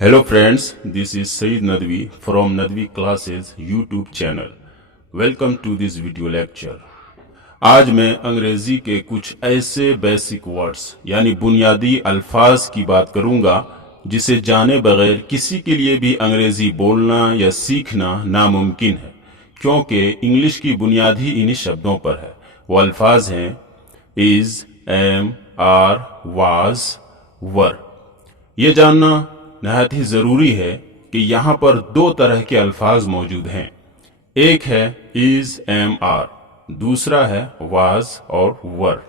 Hello friends, this is Saeed Nadwi from Nadwi Classes YouTube channel. Welcome to this video lecture. आज मैं अंग्रेजी के कुछ ऐसे बेसिक वर्ड्स यानी बुनियादी अल्फाज की बात करूंगा जिसे जाने बगैर किसी के लिए भी अंग्रेजी बोलना या सीखना नामुमकिन है, क्योंकि इंग्लिश की बुनियादी इन्हीं शब्दों पर है। वो अल्फाज हैं इज, एम, आर, वाज, वर। ये जानना नहायत ही ज़रूरी है कि यहाँ पर दो तरह के अल्फाज मौजूद हैं। एक है इज, एम, आर, दूसरा है वाज और वर।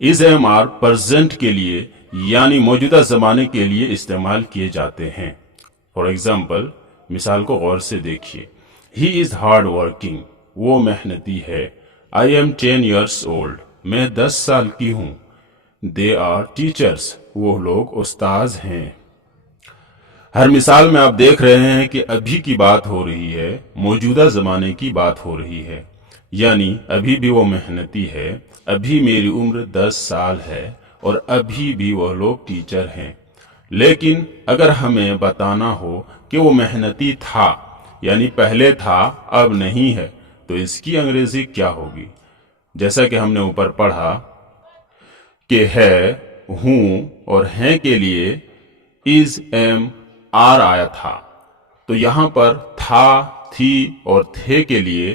इज, एम, आर प्रेजेंट के लिए यानी मौजूदा ज़माने के लिए इस्तेमाल किए जाते हैं। फॉर एग्जाम्पल, मिसाल को गौर से देखिए। ही इज़ हार्ड वर्किंग, वो मेहनती है। आई एम 10 years old, मैं 10 साल की हूँ। दे आर टीचर्स, वो लोग उस्ताज हैं। हर मिसाल में आप देख रहे हैं कि अभी की बात हो रही है, मौजूदा ज़माने की बात हो रही है, यानी अभी भी वो मेहनती है, अभी मेरी उम्र 10 साल है और अभी भी वह लोग टीचर हैं। लेकिन अगर हमें बताना हो कि वो मेहनती था यानी पहले था अब नहीं है, तो इसकी अंग्रेजी क्या होगी? जैसा कि हमने ऊपर पढ़ा कि है, हूँ और हैं के लिए इज, एम, आर आया था, तो यहां पर था, थी और थे के लिए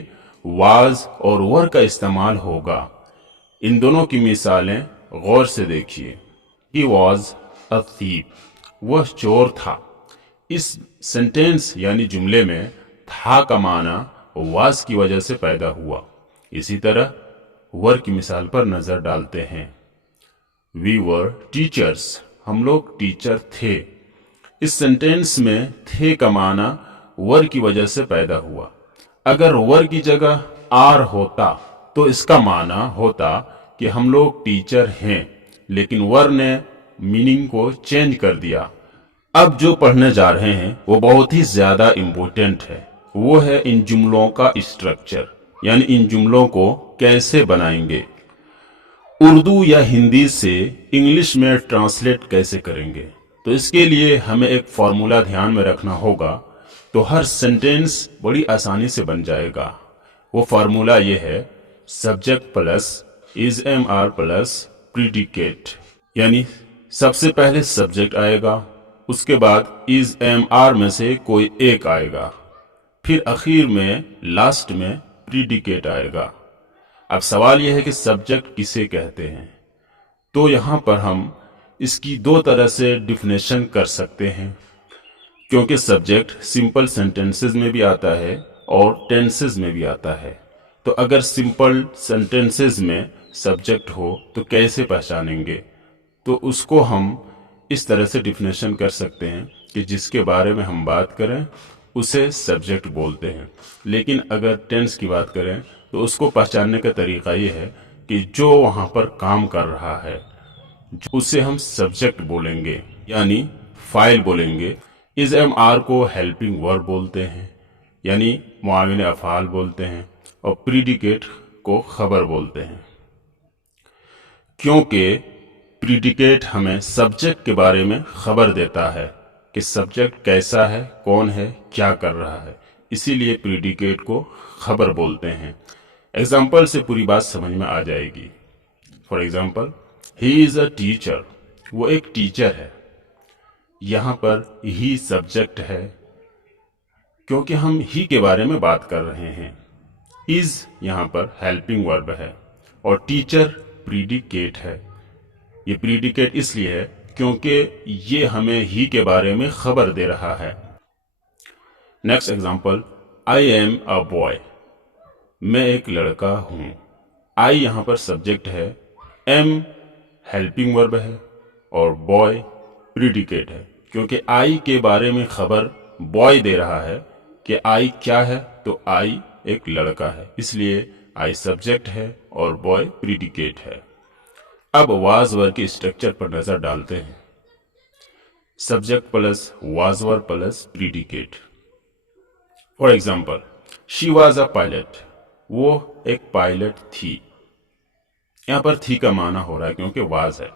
वाज और वर का इस्तेमाल होगा। इन दोनों की मिसालें गौर से देखिए। ही वॉज अ थीप, वह चोर था। इस सेंटेंस यानी जुमले में था का माना वाज की वजह से पैदा हुआ। इसी तरह वर की मिसाल पर नजर डालते हैं। वी वर टीचर्स, हम लोग टीचर थे। इस सेंटेंस में थे का माना वर की वजह से पैदा हुआ। अगर वर की जगह आर होता तो इसका माना होता कि हम लोग टीचर हैं, लेकिन वर ने मीनिंग को चेंज कर दिया। अब जो पढ़ने जा रहे हैं वो बहुत ही ज्यादा इम्पोर्टेंट है। वो है इन जुमलों का स्ट्रक्चर, यानी इन जुमलों को कैसे बनाएंगे, उर्दू या हिंदी से इंग्लिश में ट्रांसलेट कैसे करेंगे। तो इसके लिए हमें एक फॉर्मूला ध्यान में रखना होगा, तो हर सेंटेंस बड़ी आसानी से बन जाएगा। वो फार्मूला ये है, subject plus is, am, are plus predicate, यानी सबसे पहले सब्जेक्ट आएगा, उसके बाद इज, एम, आर में से कोई एक आएगा, फिर आखिर में लास्ट में प्रीडिकेट आएगा। अब सवाल यह है कि सब्जेक्ट किसे कहते हैं, तो यहां पर हम इसकी दो तरह से डिफिनेशन कर सकते हैं, क्योंकि सब्जेक्ट सिंपल सेंटेंसेस में भी आता है और टेंसेस में भी आता है। तो अगर सिंपल सेंटेंसेस में सब्जेक्ट हो तो कैसे पहचानेंगे? तो उसको हम इस तरह से डिफिनेशन कर सकते हैं कि जिसके बारे में हम बात करें उसे सब्जेक्ट बोलते हैं। लेकिन अगर टेंस की बात करें तो उसको पहचानने का तरीका ये है कि जो वहाँ पर काम कर रहा है उसे हम सब्जेक्ट बोलेंगे, यानी फाइल बोलेंगे। इज, एम, आर को हेल्पिंग वर्ब बोलते हैं, यानी मुआविन अफ़ाल बोलते हैं, और प्रीडिकेट को खबर बोलते हैं, क्योंकि प्रीडिकेट हमें सब्जेक्ट के बारे में खबर देता है कि सब्जेक्ट कैसा है, कौन है, क्या कर रहा है। इसीलिए प्रीडिकेट को खबर बोलते हैं। एग्जाम्पल से पूरी बात समझ में आ जाएगी। For example, he is a teacher, वो एक टीचर है। यहां पर ही सब्जेक्ट है क्योंकि हम ही के बारे में बात कर रहे हैं। इज यहां पर हेल्पिंग वर्ब है और टीचर प्रीडिकेट है। ये प्रीडिकेट इसलिए है क्योंकि ये हमें ही के बारे में खबर दे रहा है। Next example, I am a boy, मैं एक लड़का हूं। आई यहां पर सब्जेक्ट है, एम हेल्पिंग वर्ब है और बॉय प्रीडिकेट है, क्योंकि आई के बारे में खबर बॉय दे रहा है कि आई क्या है, तो आई एक लड़का है, इसलिए आई सब्जेक्ट है और बॉय प्रीडिकेट है। अब वाज वर्ब के स्ट्रक्चर पर नजर डालते हैं। Subject plus was verb plus predicate. For example, she was a pilot, वो एक पायलट थी। यहां पर थी का माना हो रहा है क्योंकि वाज है।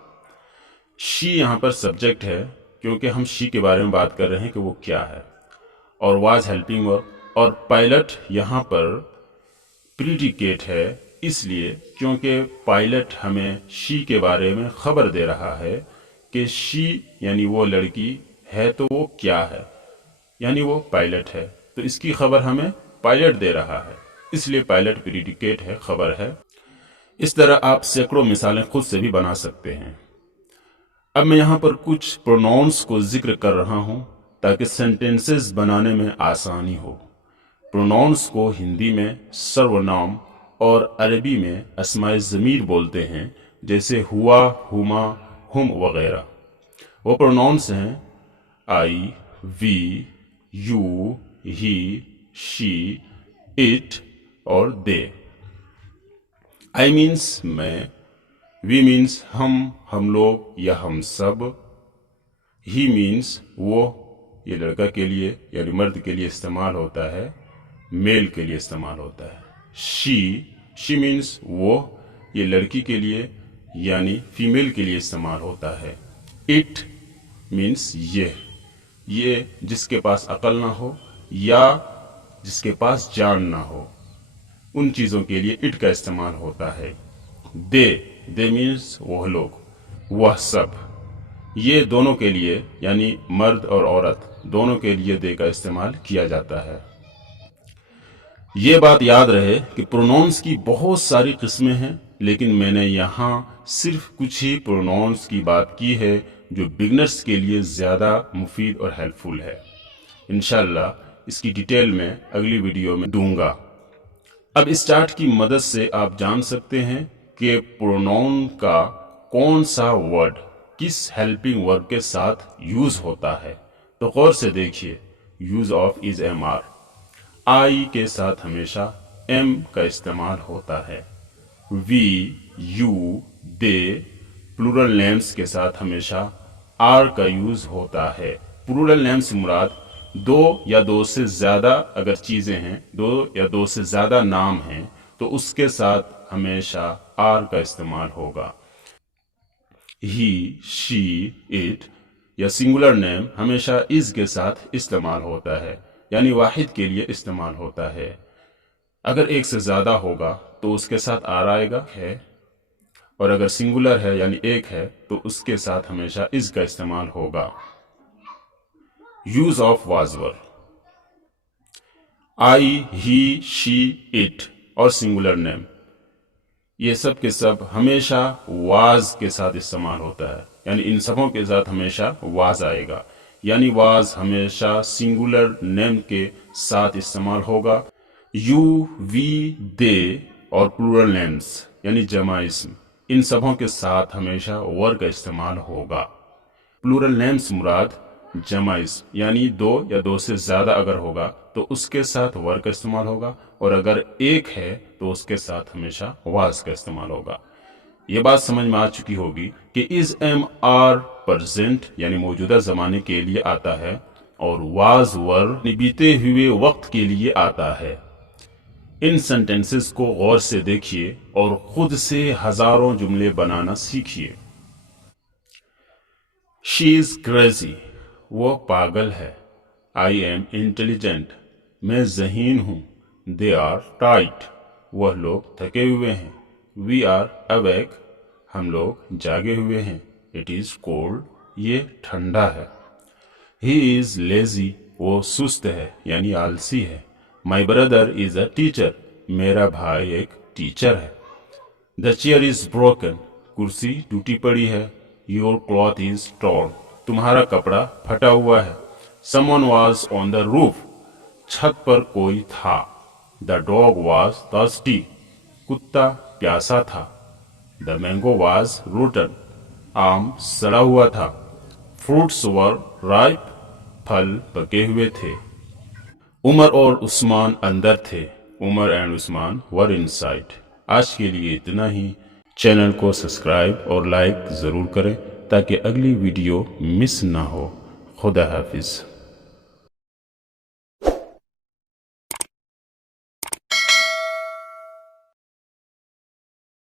शी यहां पर सब्जेक्ट है, کیونکہ ہم شی کے بارے میں بات کر رہے ہیں کہ وہ کیا ہے، اور واز ہیلپنگ ورب اور پائلٹ یہاں پر پریڈیکیٹ ہے، اس لیے کیونکہ پائلٹ ہمیں شی کے بارے میں خبر دے رہا ہے کہ شی یعنی وہ لڑکی ہے تو وہ کیا ہے، یعنی وہ پائلٹ ہے، تو اس کی خبر ہمیں پائلٹ دے رہا ہے، اس لیے پائلٹ پریڈیکیٹ ہے، خبر ہے۔ اس طرح آپ سینکڑوں مثالیں خود سے بھی بنا سکتے ہیں۔ اب میں یہاں پر کچھ پروناؤنس کو ذکر کر رہا ہوں تاکہ سینٹینسز بنانے میں آسانی ہو۔ پروناؤنس کو ہندی میں سرونام اور عربی میں اسماء ضمیر بولتے ہیں، جیسے ہوا، ہما، ہم وغیرہ۔ وہ پروناؤنس ہیں آئی، وی، یو، ہی، شی، اٹ اور دے۔ آئی مینس میں، وی مینس ہم لوگ یا ہم سب، ہی مینس وہ، یہ لڑکا کے لیے یعنی مرد کے لیے استعمال ہوتا ہے، میل کے لیے استعمال ہوتا ہے۔ شی مینس وہ، یہ لڑکی کے لیے یعنی فیمیل کے لیے استعمال ہوتا ہے۔ اٹ مینس یہ جس کے پاس عقل نہ ہو یا جس کے پاس جان نہ ہو، ان چیزوں کے لیے اٹ کا استعمال ہوتا ہے۔ دے مینس وہ لوگ، وہ سب، یہ دونوں کے لیے یعنی مرد اور عورت دونوں کے لیے دے کا استعمال کیا جاتا ہے۔ یہ بات یاد رہے کہ پروناؤنس کی بہت ساری قسمیں ہیں، لیکن میں نے یہاں صرف کچھ ہی پروناؤنس کی بات کی ہے جو بگنرز کے لیے زیادہ مفید اور ہیلپ فل ہے۔ انشاءاللہ اس کی ڈیٹیل میں اگلی ویڈیو میں دوں گا۔ اب اس چارٹ کی مدد سے آپ جان سکتے ہیں کہ پروناؤن کا کون سا ورڈ کس ہیلپنگ ورب کے ساتھ یوز ہوتا ہے۔ تو غور سے دیکھیے، use of is am are, I کے ساتھ ہمیشا ایم کا استعمال ہوتا ہے۔ We, you, they, plural names کے ساتھ ہمیشہ آر کا یوز ہوتا ہے۔ پلورل نیمز سے مراد دو یا دو سے زیادہ اگر چیزیں ہیں، دو یا دو سے زیادہ نام ہیں تو اس کے ساتھ ہمیشہ آر کا استعمال ہوگا۔ ہی، شی، اٹ یا سنگولر نیم ہمیشہ از کے ساتھ استعمال ہوتا ہے، یعنی واحد کے لیے استعمال ہوتا ہے۔ اگر ایک سے زیادہ ہوگا تو اس کے ساتھ آر آئے گا ہے، اور اگر سنگولر ہے یعنی ایک ہے تو اس کے ساتھ ہمیشہ از کا استعمال ہوگا۔ Use of was were, I, he, she, it اور سنگولر نیم، یہ سب کے سب ہمیشہ واز کے ساتھ استعمال ہوتا ہے، یعنی ان سبوں کے ساتھ ہمیشہ واز آئے گا، یعنی واز ہمیشہ سنگولر نیم کے ساتھ استعمال ہوگا۔ یو، وی، دے اور پلورل نیمز یعنی جمع اسم، ان سبوں کے ساتھ ہمیشہ ور کا استعمال ہوگا۔ پلورل نیمز مراد جمع اسم، یعنی دو یا دو سے زیادہ اگر ہوگا تو اس کے ساتھ ور کا استعمال ہوگا، اور اگر ایک ہے تو اس کے ساتھ ہمیشہ واز کا استعمال ہوگا۔ یہ بات سمجھ میں آ چکی ہوگی کہ از ایم آر پرزینٹ یعنی موجودہ زمانے کے لیے آتا ہے، اور واز ور بیتے ہوئے وقت کے لیے آتا ہے۔ ان سینٹینسز کو غور سے دیکھیے اور خود سے ہزاروں جملے بنانا سیکھیے۔ شی از کریزی، وہ پاگل ہے۔ آئی ایم انٹیلیجنٹ، میں ذہین ہوں۔ دے آر ٹائٹ، وہ لوگ تھکے ہوئے ہیں۔ وی آر اویک، ہم لوگ جاگے ہوئے ہیں۔ اٹ از کولڈ، یہ ٹھنڈا ہے۔ ہی از لیزی، وہ سست ہے یعنی آلسی ہے۔ My brother is a teacher, میرا بھائی ایک ٹیچر ہے۔ دا چیئر از بروکن، کرسی ٹوٹی پڑی ہے۔ یور کلاتھ از ٹورن، تمہارا کپڑا پھٹا ہوا ہے۔ سم ون واز آن دا روف، چھت پر کوئی تھا۔ دا ڈاگ واز تھرسٹی، کتا پیاسا تھا۔ دا مینگو واز روٹن، آم سڑا ہوا تھا۔ فروٹس ور رائپ، پھل پکے ہوئے تھے۔ عمر اور عثمان اندر تھے۔ Umar and Usman were inside. آج کے لیے اتنا ہی۔ چینل کو سبسکرائب اور لائک ضرور کریں تاکہ اگلی ویڈیو مس نہ ہو۔ خدا حافظ۔